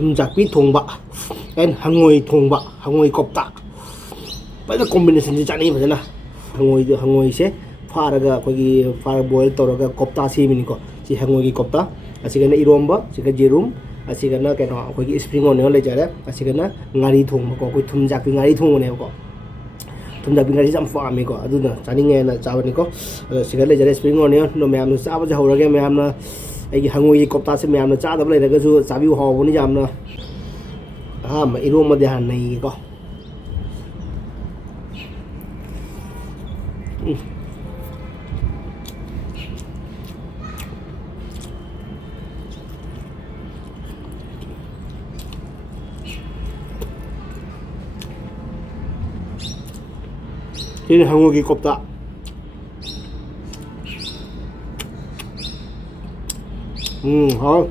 ꯊꯨꯝꯖꯥꯛꯄꯤ ꯊꯣꯡꯕ ꯑꯦꯟ ꯍꯪꯉꯣꯏ ꯊꯣꯡꯕ ꯍꯪꯉꯣꯏ ꯀꯣꯞꯇꯥ ꯐꯖꯅ ꯀꯣꯝꯕꯤꯅꯦꯁꯟꯁꯤ ꯆꯥꯅꯩ ꯐꯖꯅ ꯍꯪꯉꯣꯏꯁꯦ ꯐꯥꯔꯒ ꯕꯣꯏꯜ ꯇꯧꯔꯒ ꯀꯣꯞꯇꯥ ꯁꯦꯝꯃꯤꯅꯤꯀꯣ ꯁꯤ ꯍꯪꯉꯣꯏꯒꯤ ꯀꯣꯞꯇꯥ ꯑꯁꯤꯒꯅ ꯏꯔꯣꯝꯕ ꯑꯁꯤꯒ ꯌꯦꯔꯨꯝ ꯑꯁꯤꯒꯅ ꯀꯩꯅꯣ ꯑꯩꯈꯣꯏꯒꯤ ꯁꯄ꯭ꯔꯤꯡ ꯑꯣꯅꯤꯌꯟ ꯂꯩꯖꯔꯦ ꯑꯁꯤꯒꯅ ꯉꯥꯔꯤ ꯊꯣꯡꯕꯀꯣ ꯑꯩꯈꯣꯏ ꯊꯨꯝꯖꯥꯛꯄꯤ ꯉꯥꯔꯤ ꯊꯣꯡꯕꯅꯦꯕꯀꯣ ꯊꯨꯝꯖꯥꯛꯄꯤ ꯉꯥꯔꯤꯁꯦ ꯌꯥꯝ ꯄꯥꯝꯃꯤꯀꯣ ꯑꯗꯨꯅ ꯆꯥꯅꯤꯡꯉꯦꯅ ꯆꯥꯕꯅꯤꯀꯣ ꯑꯗꯣ ꯁꯤꯒ ꯂꯩꯖꯔꯦ ꯁꯄ꯭ꯔꯤꯡ ꯑꯣꯅꯤꯌꯟ ꯃꯌꯥꯝꯅ ꯆꯥꯕꯁꯦ ꯍꯧꯔꯒꯦ ꯃꯌꯥꯝꯅ ꯑꯩꯒꯤ ꯍꯪꯉꯣꯏꯒꯤ ꯀꯣꯞꯇꯥꯁꯦ ꯃꯌꯥꯝꯅ ꯆꯥꯗꯕ ꯂꯩꯔꯒꯁꯨ ꯆꯥꯕꯤꯌꯨ ꯍꯥꯎꯕꯅꯤ ꯌꯥꯝꯅ ꯑꯍꯥꯟꯕ ꯏꯔꯣꯝꯕꯗꯤ ꯍꯥꯟꯅ ꯅꯩꯒꯦꯀꯣ ini hanggogi kopta hao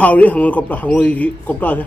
hao đi hanggogi kopta sih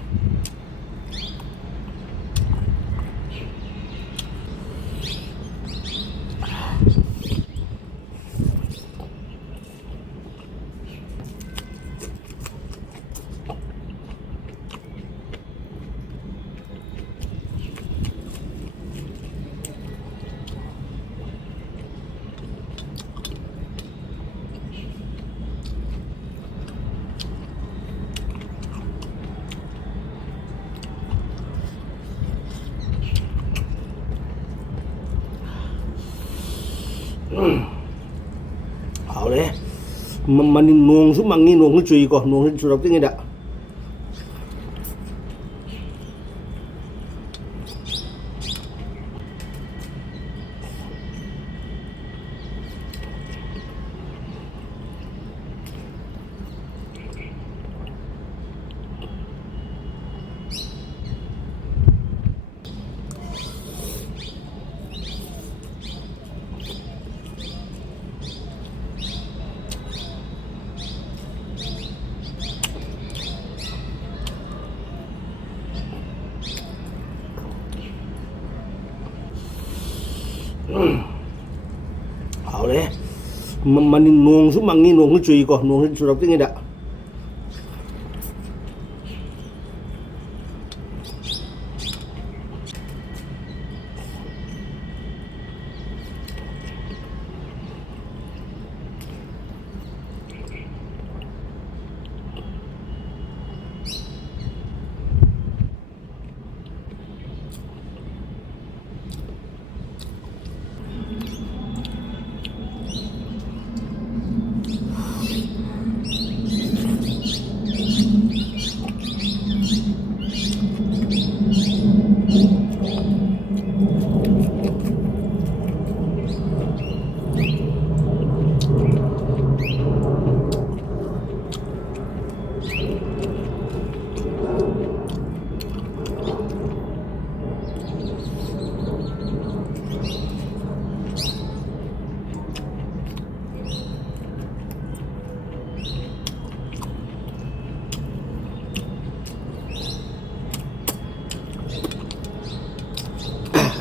hao đấy mà nuông xuống bằng nuông nó chui còn nuông nó chui đâu tiếng nghe đã hao đấy mà nuông xuống bằng nuông nó chui còn nuông nó chui đâu tiếng nghe đã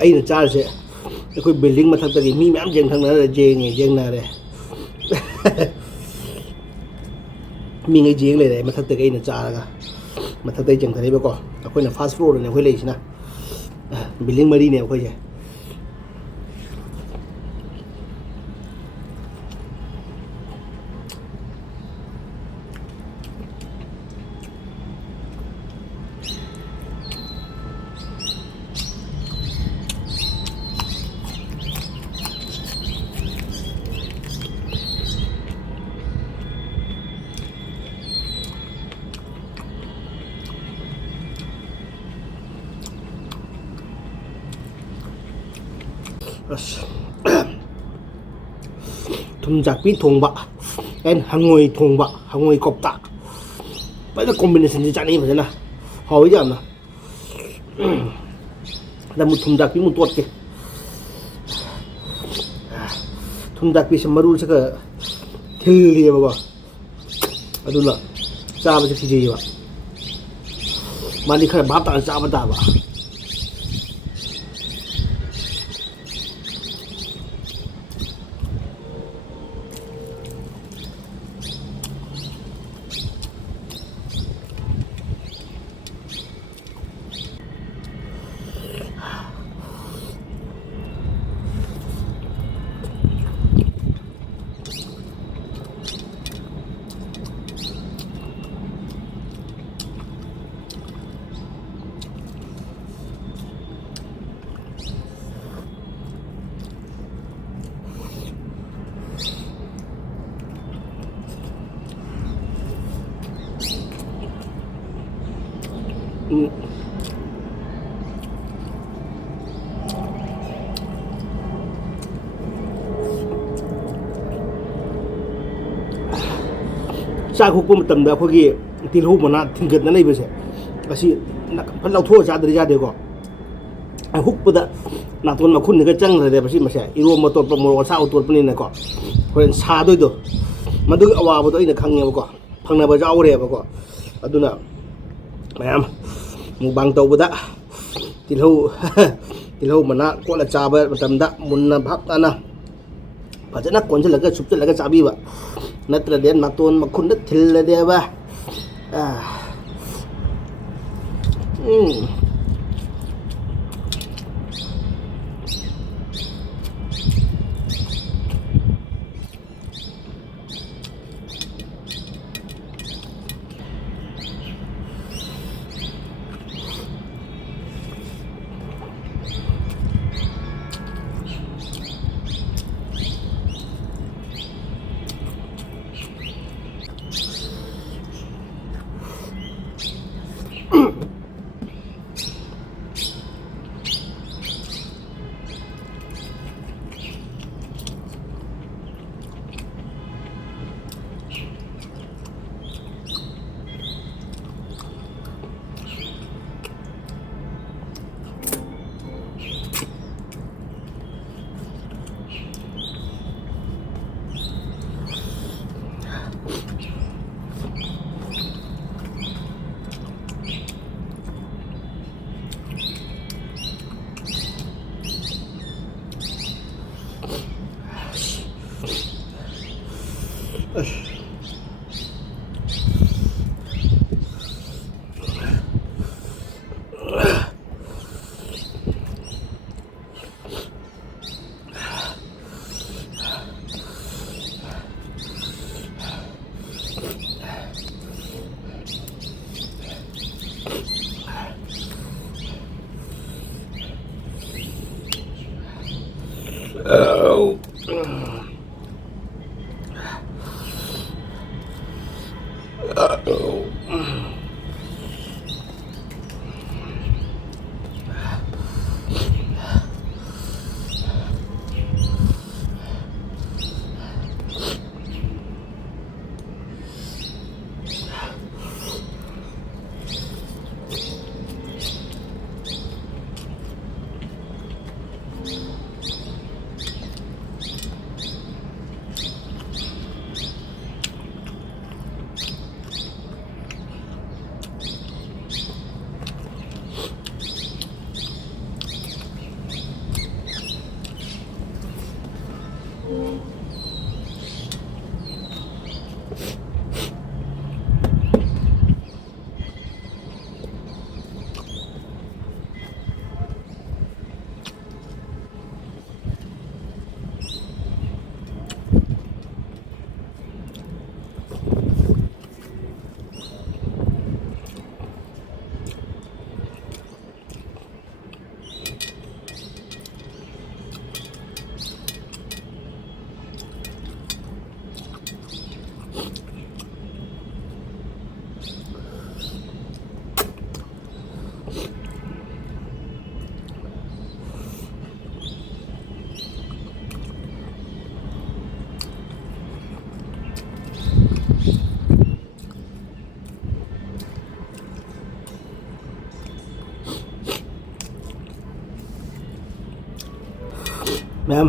ꯑꯩꯅ ꯆꯥꯔꯤꯁꯦ ꯑꯩꯈꯣꯏ building ꯃꯊꯛꯇꯒꯤ ꯃꯤ ꯃꯌꯥꯝ ꯌꯦꯡꯅꯔꯦ ꯃꯤꯉꯩ ꯌꯦꯡ ꯂꯩꯔꯦ ꯃꯊꯛꯇꯒꯤ ꯑꯩꯅ ꯆꯥꯔꯒ ꯃꯊꯛꯇꯒꯤ ꯆꯦꯡꯊꯔꯤꯕꯀꯣ ꯑꯩꯈꯣꯏꯅ ꯐꯥꯔꯁ ꯐ꯭ꯂꯣꯔꯗꯅꯦ ꯑꯩꯈꯣꯏ ꯂꯩꯔꯤꯁꯤꯅ ꯕꯤꯜꯗꯤꯡ ꯃꯔꯤꯅꯦ ꯑꯩꯈꯣꯏꯁꯦ ꯑꯁ ꯊꯨꯝꯖꯥꯛꯄꯤ ꯊꯣꯡꯕ ꯑꯦꯟ ꯍꯪꯉꯣꯏ ꯊꯣꯡꯕ ꯍꯪꯉꯣꯏ ꯀꯣꯞꯇꯥ ꯐꯖꯅ ꯀꯣꯝꯕꯤꯅꯦꯁꯟꯁꯤ ꯆꯥꯅꯩ ꯐꯖꯅ ꯍꯥꯎꯋꯤ ꯌꯥꯝꯅ ꯑꯗ ꯑꯃꯨꯛ ꯊꯨꯝꯖꯥꯛꯄꯤ ꯑꯃꯨꯛ ꯇꯣꯠꯀꯦ ꯊꯨꯝꯖꯥꯛꯄꯤꯁꯦ ꯃꯔꯨꯁꯦ ꯈꯔ ꯊꯤꯜꯂꯤꯑꯕꯀꯣ ꯑꯗꯨꯅ ꯆꯥꯕꯁꯦ ꯀꯤꯖꯩꯌꯦꯕ ꯃꯥꯗꯤ ꯈꯔ ꯚꯥꯞ ꯇꯥꯅ ꯆꯥꯕ ꯇꯥꯕ ꯆꯥꯛ ꯍꯨꯛꯄ ꯃꯇꯝꯗ ꯑꯩꯈꯣꯏꯒꯤ ꯇꯤꯜꯍꯧ ꯃꯅꯥ ꯊꯤꯡꯒꯠꯅ ꯂꯩꯕꯁꯦ ꯑꯁꯤ ꯐꯖꯅ ꯂꯧꯊꯣꯛꯑ ꯆꯥꯗ꯭ꯔꯗꯤ ꯌꯥꯗꯦꯀꯣ ꯍꯨꯛꯄꯗ ꯅꯥꯇꯣꯟ ꯃꯈꯨꯟꯗꯒ ꯆꯪꯈ꯭ꯔꯗꯦꯕ ꯁꯤ ꯃꯁꯦ ꯏꯔꯣꯝꯕ ꯇꯣꯠꯄ ꯃꯣꯔꯣꯛ ꯑꯁꯥꯕ ꯇꯣꯠꯄꯅꯤꯅꯀꯣ ꯍꯣꯔꯦꯟ ꯁꯥꯗꯣꯏꯗꯣ ꯃꯗꯨꯒꯤ ꯑꯋꯥꯕꯗꯣ ꯑꯩꯅ ꯈꯪꯉꯦꯕꯀꯣ ꯐꯪꯅꯕ ꯌꯥꯎꯔꯦꯕꯀꯣ ꯑꯗꯨꯅ ꯃꯌꯥꯝ ꯃꯨꯛꯕꯥꯡ ꯇꯧꯕꯗ ꯇꯤꯜꯍꯧ ꯇꯤꯜꯍꯧ ꯃꯅꯥ ꯀꯣꯠꯂ ꯆꯥꯕ ꯃꯇꯝꯗ ꯃꯨꯟꯅ ꯚꯥꯞ ꯇꯥꯅ ꯐꯖꯅ ꯀꯣꯟꯁꯤꯜꯂꯒ ꯁꯨꯞꯆꯜꯂꯒ ꯆꯥꯕꯤꯕ ꯅꯠꯇ꯭ꯔꯗꯤ ꯅꯥꯇꯣꯟ ꯃꯈꯨꯟꯗ ꯊꯤꯜꯂꯗꯦꯕ मैम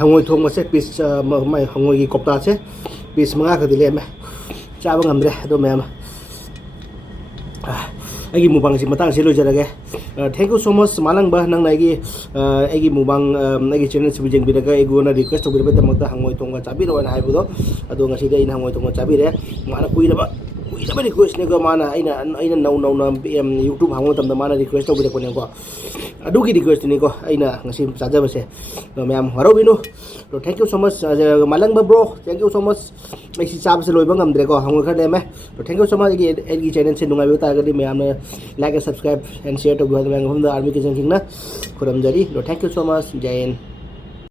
हंगोई थोंग से पीस मैं हंगोई की कोफ्ता से पीस मंगा कर दिले मैं चाब ngam दो मैम आई मुबांग से मतंग से लोजरगे थैंक यू सो मच मालंग बा नंग नागी आई मुबांग आई चैनल से बिजंग बिरगा एगोना रिक्वेस्ट तोबिरबे तमता हंगोई थोंगा चाबी रो ना हाइबदो अदो ngasi दे इन हंगोई थोंगा चाबी रे माना कुइरबा रिक्वेस्ट ने को माना अइना नौ नौ ना यूट्यूब हांगो तम माना रिक्वेस्ट तोबिरे को ने को अदुगी रिक्वेस्ट नि को अइना ngasi चाजबसे तो मैम हरो बिनु तो थैंक यू सो मच मालंग बा bro thank you so much मैं चाब से लोइबा ngam को हंगो खर देमे तो थैंक यू सो मच एगी चैनल से नुंगाबे तागदी मैम ने लाइक सब्सक्राइब एंड शेयर तो go the army kitchen king ना खुरम जरी तो थैंक यू सो मच जय हिंद